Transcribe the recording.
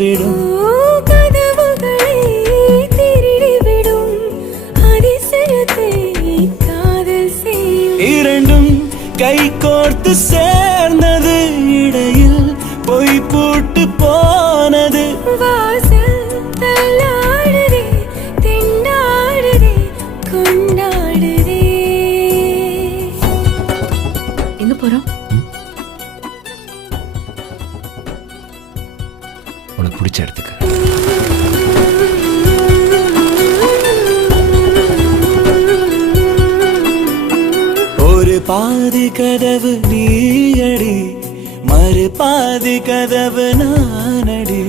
திருடிவிடும் கதவுகளை திருடிவிடும் அதிசயத்தை காதல் செய்யும் இரண்டும் கை கோர்த்து சேர்ந்தது இடையில் பொய் பூட்டு போனது வாசல் தள்ளாடுதே திண்டாடுதே கொண்டாடுதே எங்க போறோம்? உனக்கு பிடிச்ச இடத்துக்கு. ஒரு பாதி கதவு நீயடி மறு பாதி கதவு நானடி